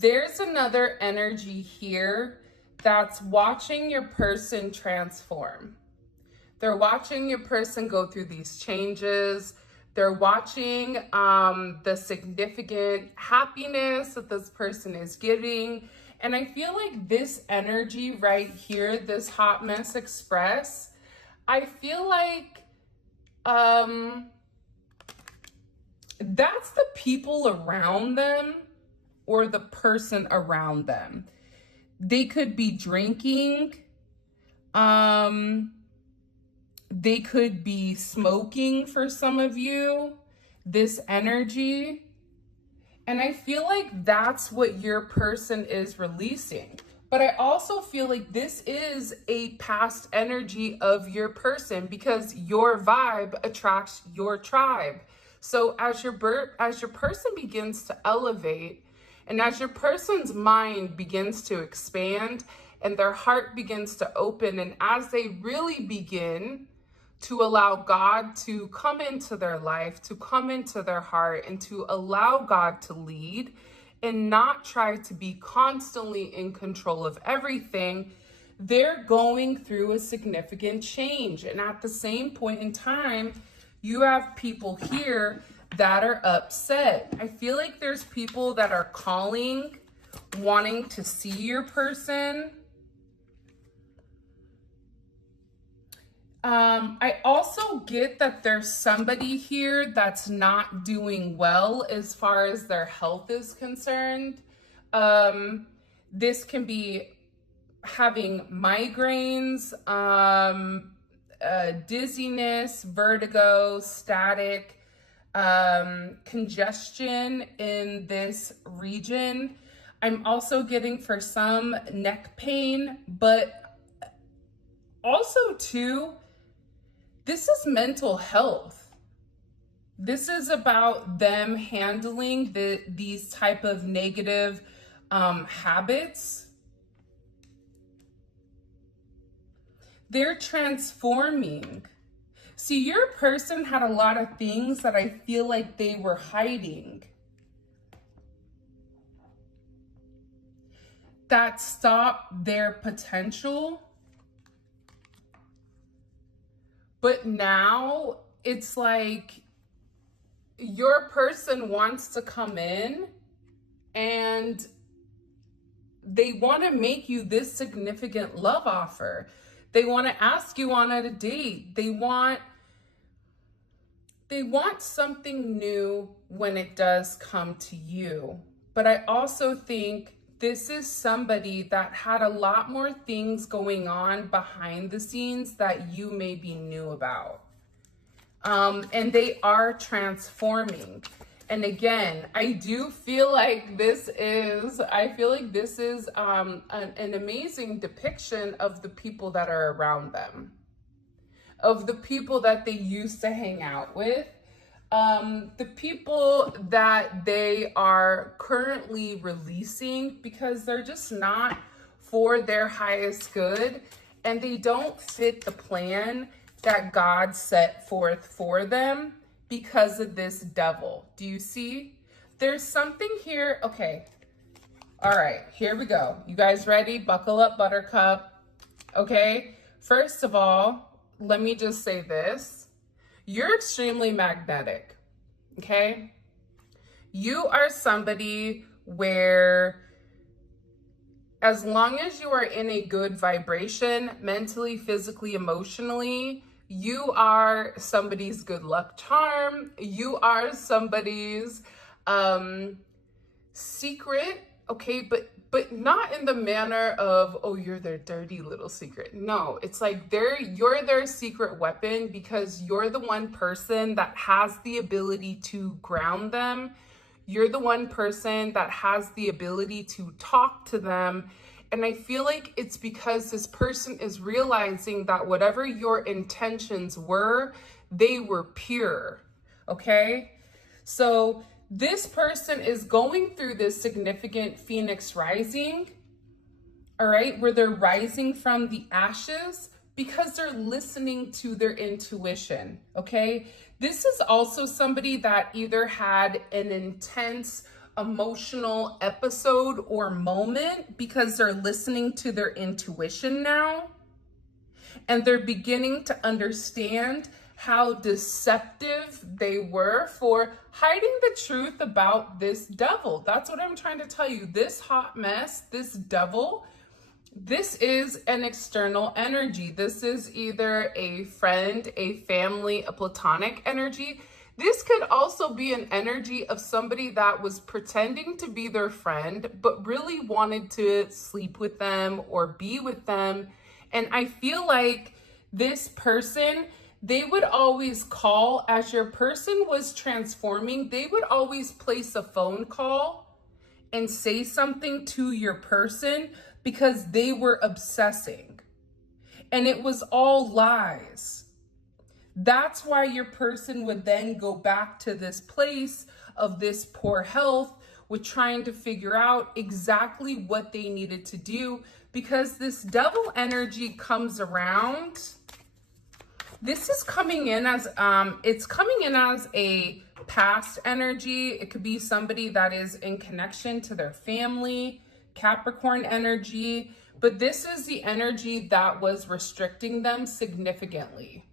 there's another energy here that's watching your person transform. They're watching your person go through these changes. They're watching the significant happiness that this person is giving. And I feel like this energy right here, this Hot Mess Express, I feel like that's the people around them or the person around them. They could be drinking. They could be smoking for some of you, this energy. And I feel like that's what your person is releasing. But I also feel like this is a past energy of your person because your vibe attracts your tribe. So as your person begins to elevate and as your person's mind begins to expand and their heart begins to open, and as they really begin to allow God to come into their life, to come into their heart, and to allow God to lead and not try to be constantly in control of everything, they're going through a significant change. And at the same point in time, you have people here that are upset. I feel like there's people that are calling, wanting to see your person. I also get that there's somebody here that's not doing well as far as their health is concerned. This can be having migraines, dizziness, vertigo, static, congestion in this region. I'm also getting for some neck pain, but also too, this is mental health. This is about them handling these type of negative habits. They're transforming. See, your person had a lot of things that I feel like they were hiding that stopped their potential. But now it's like your person wants to come in and they want to make you this significant love offer. They want to ask you on a date. They want something new when it does come to you. But I also think this is somebody that had a lot more things going on behind the scenes that you maybe knew about. And they are transforming. And again, I do feel like this is an amazing depiction of the people that are around them, of the people that they used to hang out with, the people that they are currently releasing because they're just not for their highest good and they don't fit the plan that God set forth for them because of this devil. Do you see? There's something here. Okay. All right, here we go. You guys ready? Buckle up, Buttercup. Okay. First of all, let me just say this. You're extremely magnetic, okay? You are somebody where as long as you are in a good vibration, mentally, physically, emotionally, you are somebody's good luck charm. You are somebody's secret, okay? But not in the manner of, oh, you're their dirty little secret. No, it's like you're their secret weapon because you're the one person that has the ability to ground them. You're the one person that has the ability to talk to them. And I feel like it's because this person is realizing that whatever your intentions were, they were pure, okay? So this person is going through this significant Phoenix rising, all right, where they're rising from the ashes because they're listening to their intuition, okay? This is also somebody that either had an intense emotional episode or moment because they're listening to their intuition now. And they're beginning to understand how deceptive they were for hiding the truth about this devil. That's what I'm trying to tell you. This hot mess, this devil, this is an external energy. This is either a friend, a family, a platonic energy. This could also be an energy of somebody that was pretending to be their friend, but really wanted to sleep with them or be with them. And I feel like this person, they would always call, as your person was transforming, they would always place a phone call and say something to your person because they were obsessing. And it was all lies. That's why your person would then go back to this place of this poor health with trying to figure out exactly what they needed to do, because this devil energy comes around. This is coming in as, it's coming in as a past energy. It could be somebody that is in connection to their family, Capricorn energy, but this is the energy that was restricting them significantly.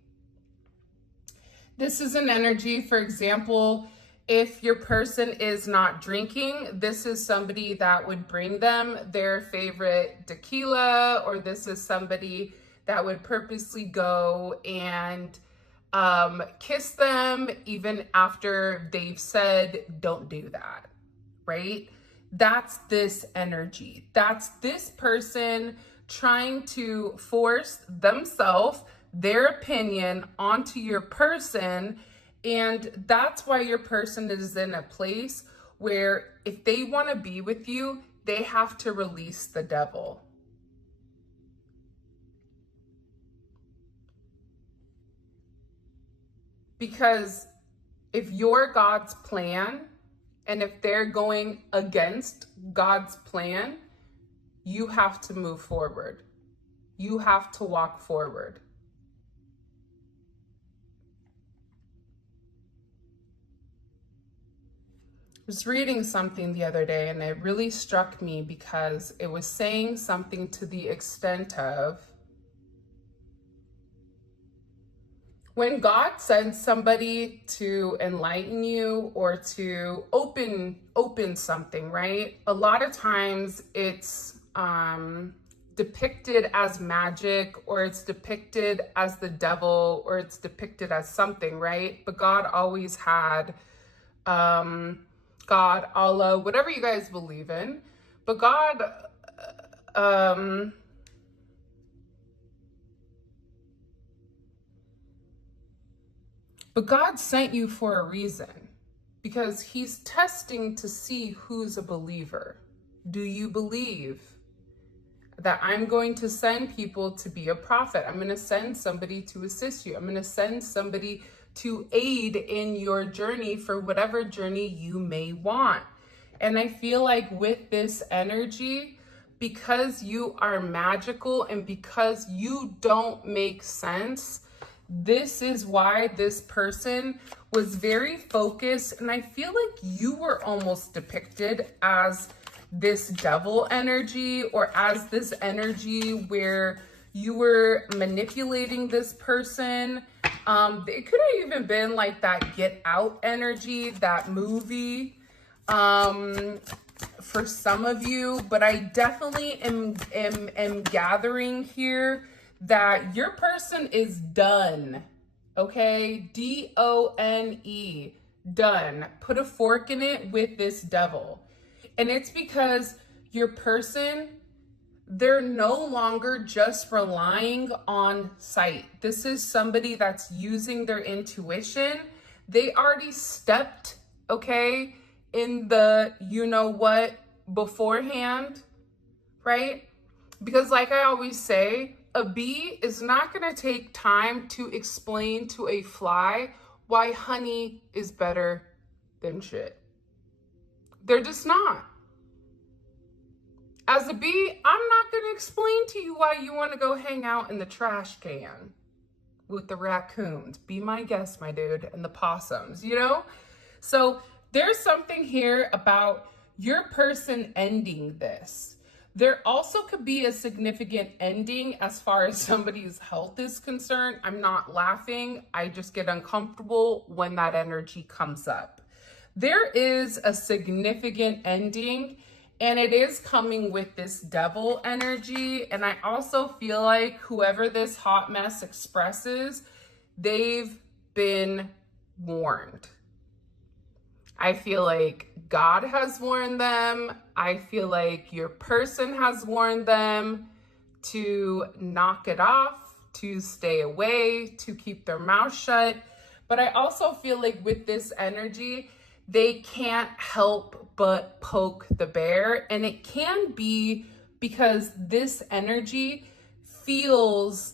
This is an energy, for example, if your person is not drinking, this is somebody that would bring them their favorite tequila, or this is somebody that would purposely go and kiss them even after they've said, don't do that, right? That's this energy. That's this person trying to force themselves, their opinion onto your person. And that's why your person is in a place where if they want to be with you, they have to release the devil. Because if you're God's plan, and if they're going against God's plan, you have to move forward. You have to walk forward. I was reading something the other day and it really struck me because it was saying something to the extent of, when God sends somebody to enlighten you or to open something, right? A lot of times it's depicted as magic, or it's depicted as the devil, or it's depicted as something, right? But God always had God, Allah, whatever you guys believe in. But God, but God sent you for a reason, because he's testing to see who's a believer. Do you believe that I'm going to send people to be a prophet? I'm going to send somebody to assist you. I'm going to send somebody to aid in your journey for whatever journey you may want. And I feel like with this energy, because you are magical and because you don't make sense, this is why this person was very focused. And I feel like you were almost depicted as this devil energy, or as this energy where you were manipulating this person. It could have even been like that Get Out energy, that movie, for some of you. But I definitely am gathering here that your person is done, okay? D-O-N-E, done. Put a fork in it with this devil. And it's because your person, they're no longer just relying on sight. This is somebody that's using their intuition. They already stepped, okay, in the you-know-what beforehand, right? Because like I always say, a bee is not going to take time to explain to a fly why honey is better than shit. They're just not. As a bee, I'm not going to explain to you why you want to go hang out in the trash can with the raccoons. Be my guest, my dude, and the possums, you know? So There's something here about your person ending this. There also could be a significant ending as far as somebody's health is concerned. I'm not laughing. I just get uncomfortable when that energy comes up. There is a significant ending, and it is coming with this devil energy. And I also feel like whoever this hot mess expresses, they've been warned. I feel like God has warned them. I feel like your person has warned them to knock it off, to stay away, to keep their mouth shut. But I also feel like with this energy, they can't help but poke the bear. And it can be because this energy feels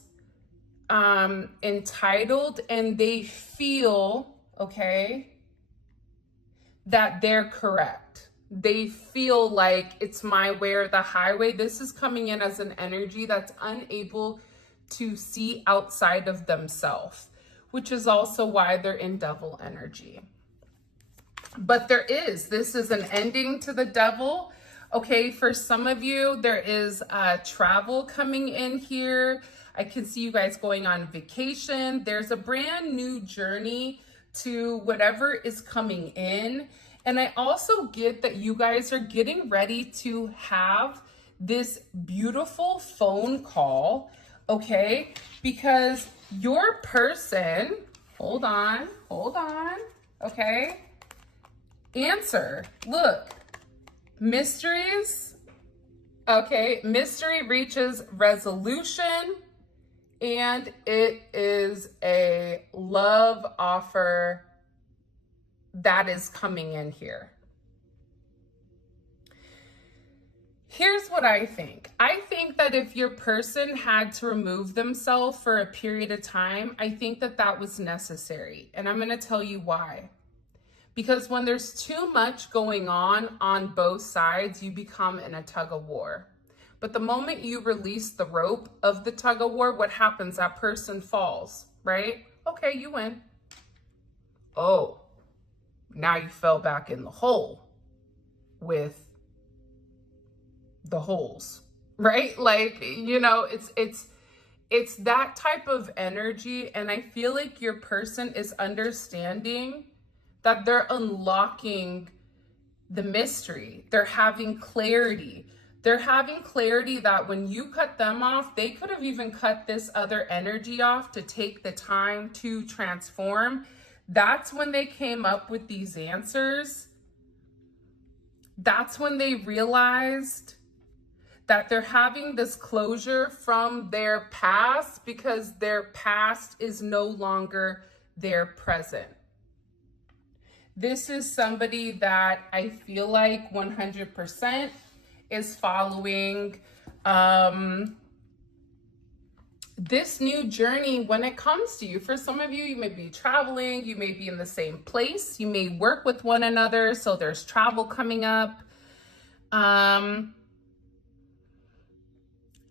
entitled, and they feel, okay, that they're correct. They feel like it's my way or the highway. This is coming in as an energy that's unable to see outside of themselves, which is also why they're in devil energy. But this is an ending to the devil. Okay, for some of you, there is travel coming in here. I can see you guys going on vacation. There's a brand new journey to whatever is coming in. And I also get that you guys are getting ready to have this beautiful phone call, okay? Because your person, hold on, okay? Answer, look, mysteries, okay? Mystery reaches resolution, and it is a love offer that is coming in here. Here's what I think. I think that if your person had to remove themselves for a period of time, I think that that was necessary. And I'm going to tell you why. Because when there's too much going on both sides, you become in a tug of war. But the moment you release the rope of the tug of war, what happens? That person falls, right? Okay, you win. Oh, now you fell back in the hole with the holes, right? Like, you know, it's that type of energy. And I feel like your person is understanding that they're unlocking the mystery. They're having clarity. They're having clarity that when you cut them off, they could have even cut this other energy off to take the time to transform. That's when they came up with these answers. That's when they realized that they're having this closure from their past because their past is no longer their present. This is somebody that I feel like 100% is following this new journey when it comes to you. For some of you, you may be traveling, you may be in the same place, you may work with one another, so there's travel coming up.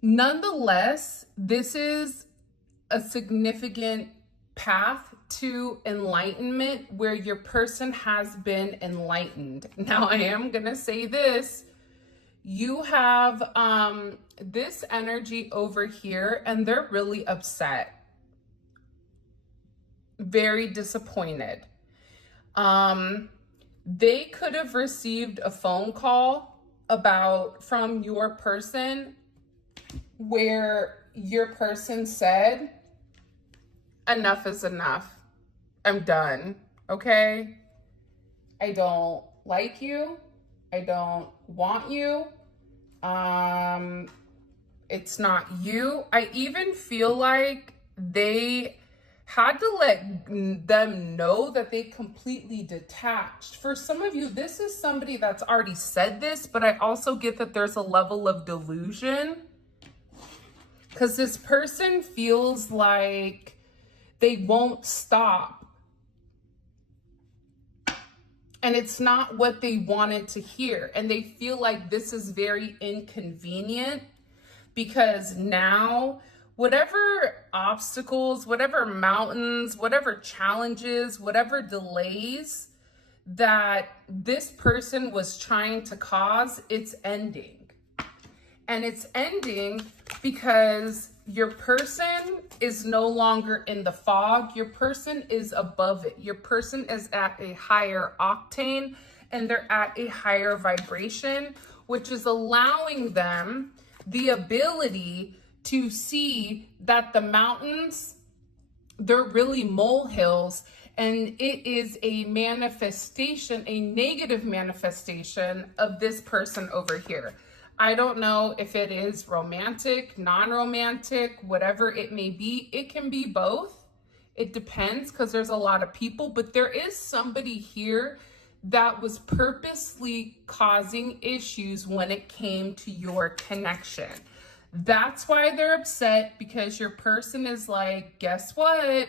Nonetheless, this is a significant path to enlightenment where your person has been enlightened. Now, I am going to say this. You have this energy over here, and they're really upset, very disappointed. They could have received a phone call from your person where your person said, enough is enough. I'm done, okay? I don't like you. I don't want you. It's not you. I even feel like they had to let them know that they completely detached. For some of you, this is somebody that's already said this, but I also get that there's a level of delusion because this person feels like they won't stop. And it's not what they wanted to hear. And they feel like this is very inconvenient because now whatever obstacles, whatever mountains, whatever challenges, whatever delays that this person was trying to cause, it's ending. And it's ending because your person is no longer in the fog. Your person is above it. Your person is at a higher octane and they're at a higher vibration, which is allowing them the ability to see that the mountains, they're really molehills, and it is a manifestation, a negative manifestation of this person over here. I don't know if it is romantic, non-romantic, whatever it may be. It can be both. It depends because there's a lot of people, but there is somebody here that was purposely causing issues when it came to your connection. That's why they're upset, because your person is like, guess what?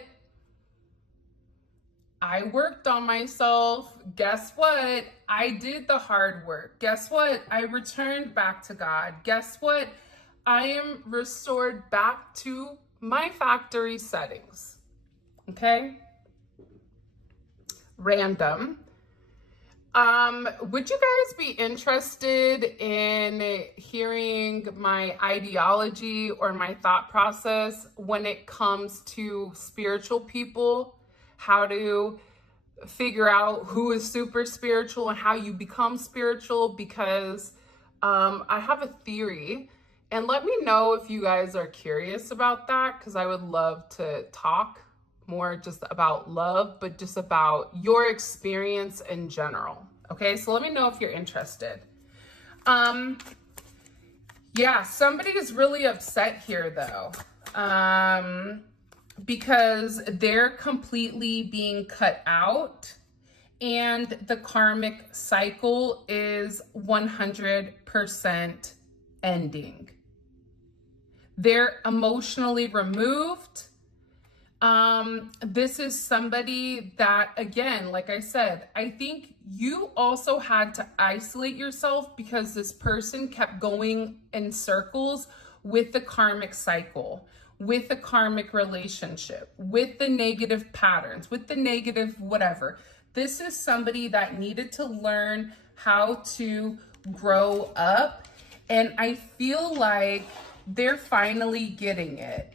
I worked on myself. Guess what? I did the hard work. Guess what? I returned back to God. Guess what? I am restored back to my factory settings. Okay? Random. Would you guys be interested in hearing my ideology or my thought process when it comes to spiritual people? How to figure out who is super spiritual and how you become spiritual, because I have a theory, and let me know if you guys are curious about that, because I would love to talk more just about love, but just about your experience in general. Okay, so let me know if you're interested. Yeah, somebody is really upset here though. Because they're completely being cut out and the karmic cycle is 100% ending. They're emotionally removed. This is somebody that, again, like I said, I think you also had to isolate yourself because this person kept going in circles with the karmic cycle, with the karmic relationship, with the negative patterns, with the negative whatever. This is somebody that needed to learn how to grow up. And I feel like they're finally getting it.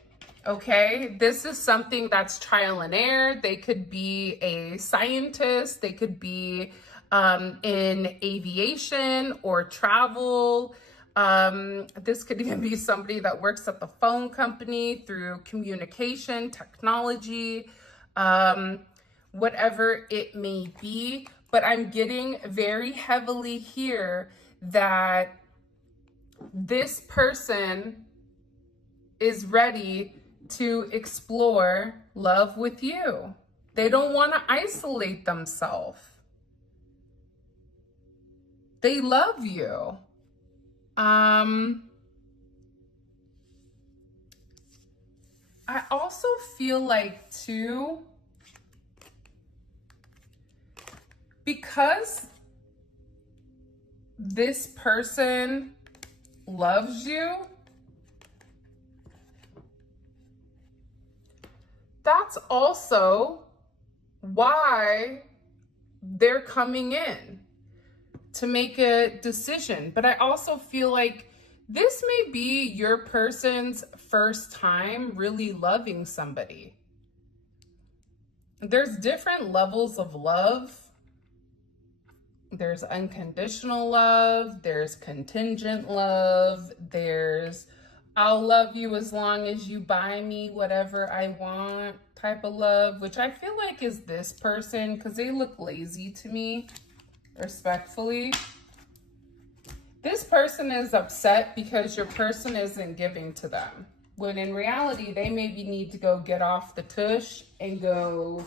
Okay, this is something that's trial and error. They could be a scientist. They could be in aviation or travel. This could even be somebody that works at the phone company through communication, technology, whatever it may be. But I'm getting very heavily here that this person is ready to explore love with you. They don't want to isolate themselves. They love you. I also feel like too, because this person loves you, that's also why they're coming in to make a decision. But I also feel like this may be your person's first time really loving somebody. There's different levels of love. There's unconditional love, there's contingent love, there's I'll love you as long as you buy me whatever I want type of love, which I feel like is this person because they look lazy to me, respectfully. This person is upset because your person isn't giving to them, when in reality, they maybe need to go get off the tush and go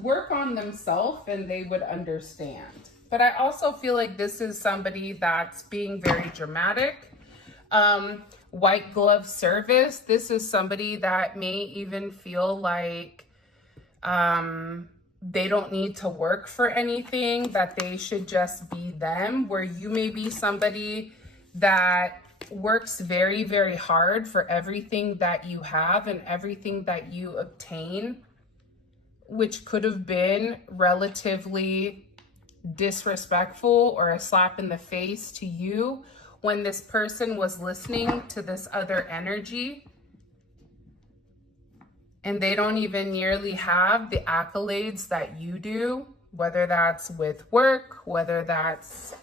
work on themselves, and they would understand. But I also feel like this is somebody that's being very dramatic. White glove service. This is somebody that may even feel like they don't need to work for anything, that they should just be them, where you may be somebody that works very, very hard for everything that you have and everything that you obtain, which could have been relatively disrespectful or a slap in the face to you when this person was listening to this other energy, and they don't even nearly have the accolades that you do, whether that's with work, whether that's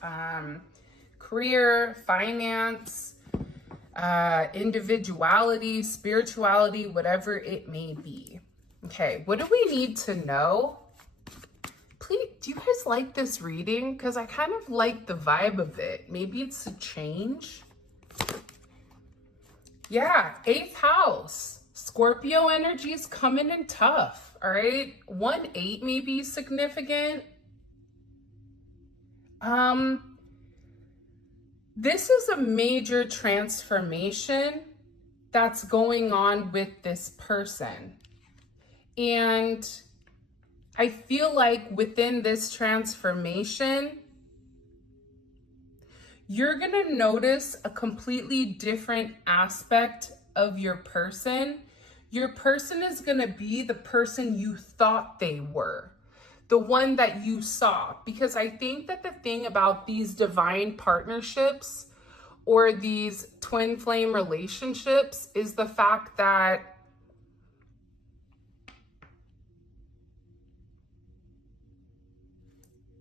career, finance, individuality, spirituality, whatever it may be. Okay, what do we need to know? Please, do you guys like this reading? Because I kind of like the vibe of it. Maybe it's a change. Yeah, 8th house. Scorpio energy is coming in tough, all right? 1-8 may be significant. This is a major transformation that's going on with this person. And I feel like within this transformation, you're going to notice a completely different aspect of your person. Your person is going to be the person you thought they were, the one that you saw. Because I think that the thing about these divine partnerships or these twin flame relationships is the fact that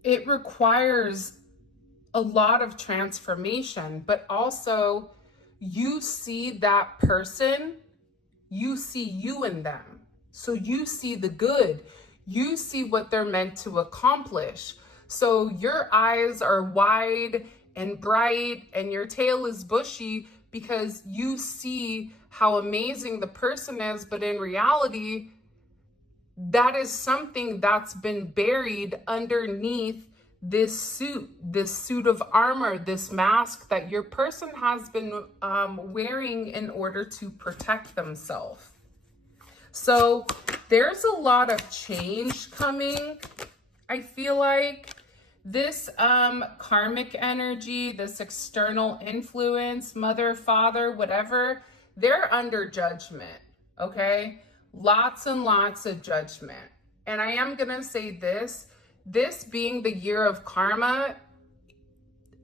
it requires a lot of transformation, but also you see that person, you see you in them. So you see the good, you see what they're meant to accomplish. So your eyes are wide and bright and your tail is bushy because you see how amazing the person is, but in reality, that is something that's been buried underneath this suit of armor, this mask that your person has been wearing in order to protect themselves. So there's a lot of change coming. I feel like this karmic energy, this external influence, mother, father, whatever, they're under judgment, okay? Lots and lots of judgment. And I am gonna say this being the year of karma,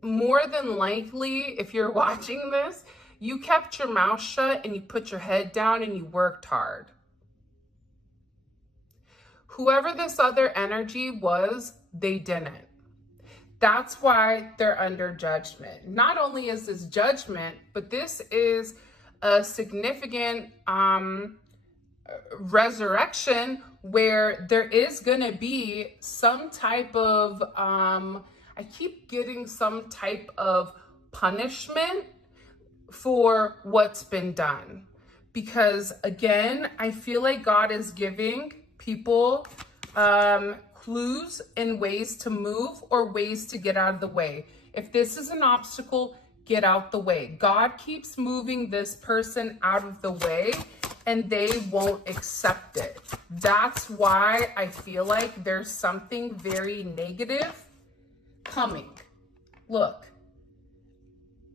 more than likely, if you're watching this, you kept your mouth shut and you put your head down and you worked hard. Whoever this other energy was, they didn't. That's why they're under judgment. Not only is this judgment, but this is a significant resurrection where there is going to be some type of, I keep getting some type of punishment for what's been done. Because again, I feel like God is giving people clues and ways to move or ways to get out of the way. If this is an obstacle, get out the way. God keeps moving this person out of the way and they won't accept it. That's why I feel like there's something very negative coming. Look,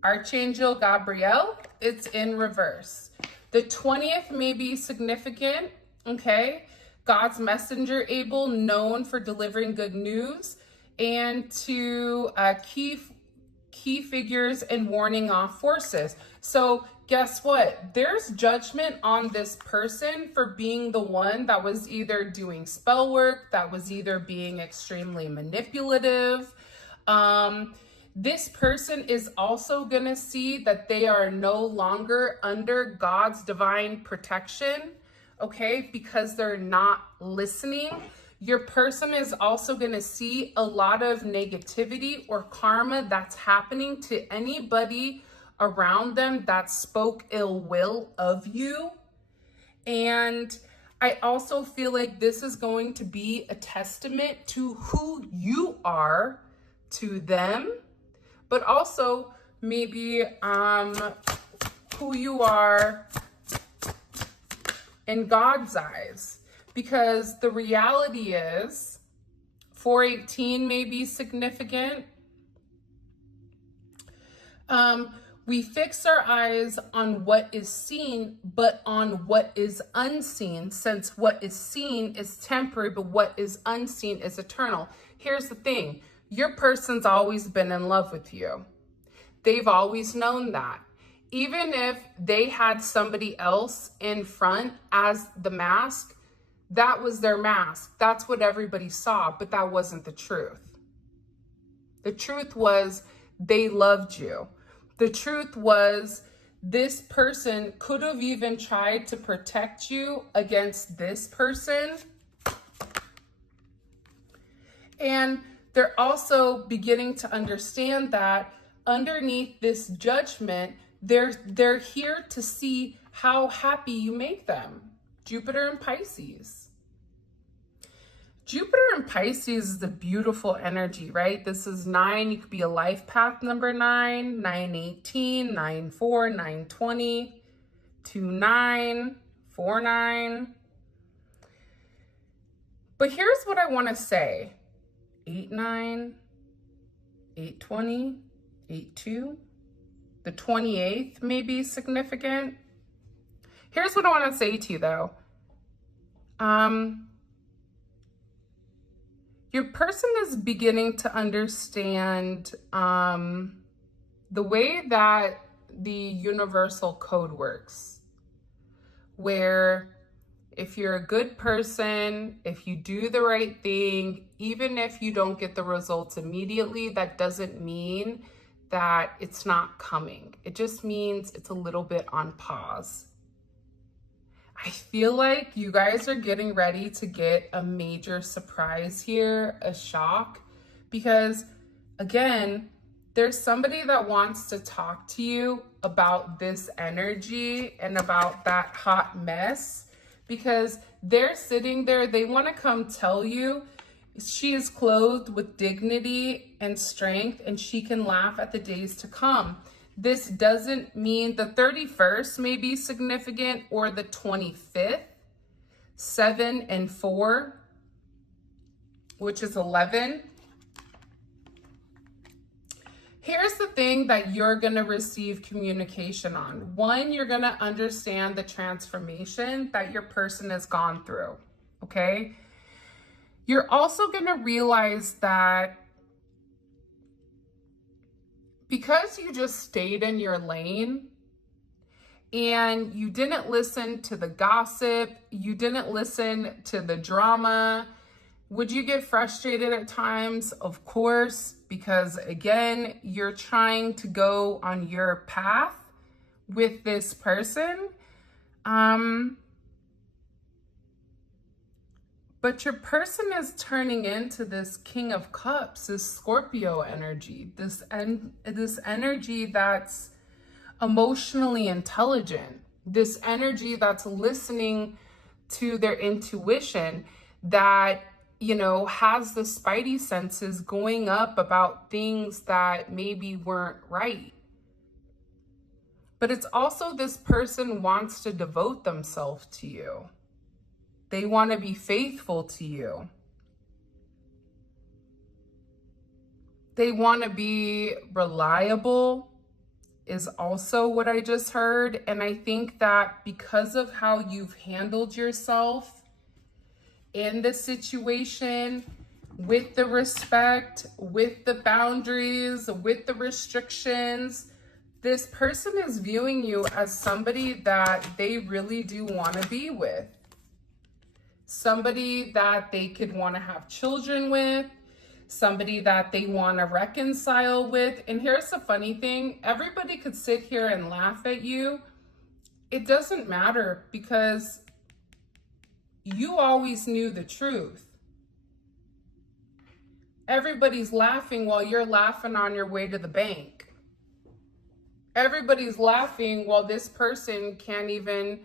Archangel Gabriel, it's in reverse. The 20th may be significant, okay? God's messenger, Abel, known for delivering good news and to key figures and warning off forces. So guess what? There's judgment on this person for being the one that was either doing spell work, that was either being extremely manipulative. This person is also going to see that they are no longer under God's divine protection, okay, because they're not listening. Your person is also going to see a lot of negativity or karma that's happening to anybody around them that spoke ill will of you. And I also feel like this is going to be a testament to who you are to them, but also maybe who you are in God's eyes. Because the reality is 418 may be significant. We fix our eyes on what is seen, but on what is unseen, since what is seen is temporary, but what is unseen is eternal. Here's the thing. Your person's always been in love with you. They've always known that. Even if they had somebody else in front as the mask, that was their mask. That's what everybody saw, but that wasn't the truth. The truth was they loved you. The truth was this person could have even tried to protect you against this person. And they're also beginning to understand that underneath this judgment, they're here to see how happy you make them. Jupiter and Pisces. Jupiter and Pisces is a beautiful energy, right? This is 9. You could be a life path number 9, 918, 94, 920, 29, 49. But here's what I want to say. 89, 820, 82. The 28th may be significant. Here's what I want to say to you, though. Your person is beginning to understand the way that the universal code works, where if you're a good person, if you do the right thing, even if you don't get the results immediately, that doesn't mean that it's not coming. It just means it's a little bit on pause. I feel like you guys are getting ready to get a major surprise here, a shock, because again, there's somebody that wants to talk to you about this energy and about that hot mess, because they're sitting there, they want to come tell you she is clothed with dignity and strength and she can laugh at the days to come. This doesn't mean the 31st may be significant or the 25th, 7 and 4, which is 11. Here's the thing that you're going to receive communication on. One, you're going to understand the transformation that your person has gone through, okay? You're also going to realize that because you just stayed in your lane and you didn't listen to the gossip, you didn't listen to the drama, would you get frustrated at times? Of course, because again, you're trying to go on your path with this person. But your person is turning into this King of Cups, this Scorpio energy, this energy that's emotionally intelligent, this energy that's listening to their intuition, that, you know, has the spidey senses going up about things that maybe weren't right. But it's also this person wants to devote themselves to you. They want to be faithful to you. They want to be reliable is also what I just heard. And I think that because of how you've handled yourself in the situation, with the respect, with the boundaries, with the restrictions, this person is viewing you as somebody that they really do want to be with. Somebody that they could want to have children with, somebody that they want to reconcile with. And here's the funny thing, everybody could sit here and laugh at you. It doesn't matter, because you always knew the truth. Everybody's laughing while you're laughing on your way to the bank. Everybody's laughing while this person can't even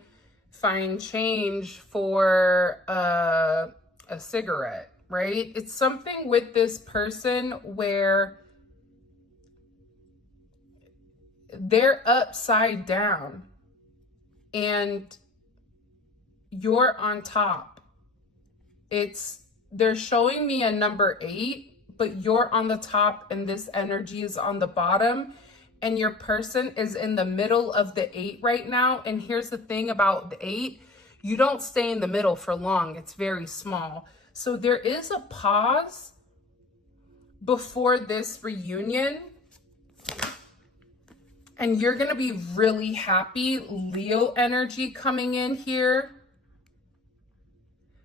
find change for a cigarette, right? It's something with this person where they're upside down and you're on top. They're showing me a number 8, but you're on the top and this energy is on the bottom. and your person is in the middle of the 8 right now. And here's the thing about the 8, you don't stay in the middle for long. It's very small. So there is a pause before this reunion, and you're going to be really happy. Leo energy coming in here.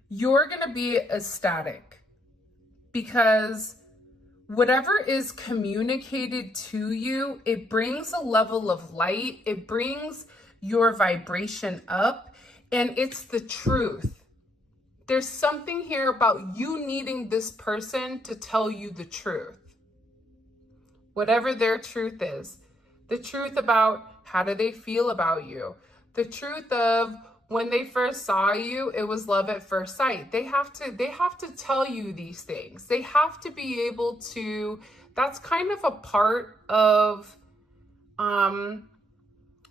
You're going to be ecstatic because whatever is communicated to you, it brings a level of light. It brings your vibration up, and it's the truth. There's something here about you needing this person to tell you the truth. Whatever their truth is. The truth about how do they feel about you. The truth of when they first saw you, it was love at first sight. They have to tell you these things. They have to be able to, that's kind of a part of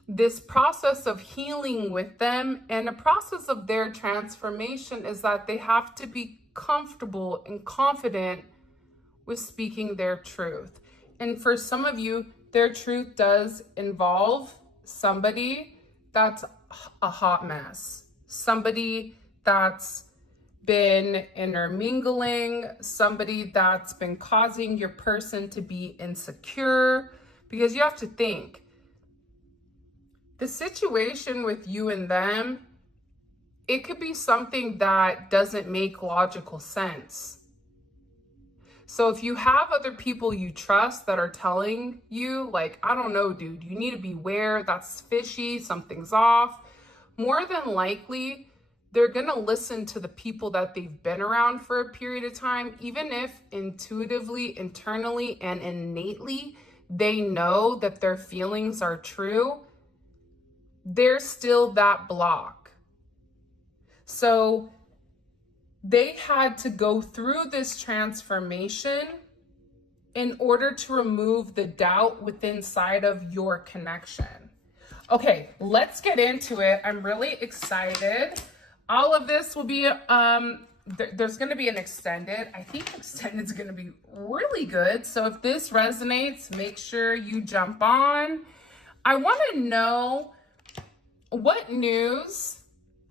this process of healing with them, and a process of their transformation is that they have to be comfortable and confident with speaking their truth. And for some of you, their truth does involve somebody that's a hot mess, somebody that's been intermingling, somebody that's been causing your person to be insecure. Because you have to think, the situation with you and them, it could be something that doesn't make logical sense. So if you have other people you trust that are telling you, like, I don't know, dude, you need to beware, that's fishy, something's off, more than likely, they're gonna listen to the people that they've been around for a period of time, even if intuitively, internally, and innately, they know that their feelings are true, there's still that block. So they had to go through this transformation in order to remove the doubt within inside of your connection. Okay, let's get into it. I'm really excited. All of this will be, there's going to be an extended. I think extended is going to be really good. So if this resonates, make sure you jump on. I want to know what news,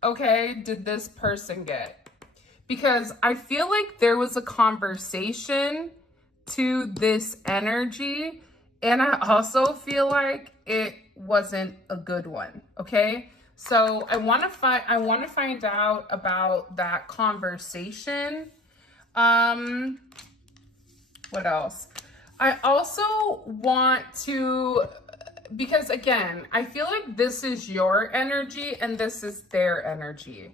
okay, did this person get? Because I feel like there was a conversation to this energy, and I also feel like it wasn't a good one, okay? So I want to find out about that conversation. What else? I also want to, because again, I feel like this is your energy and this is their energy.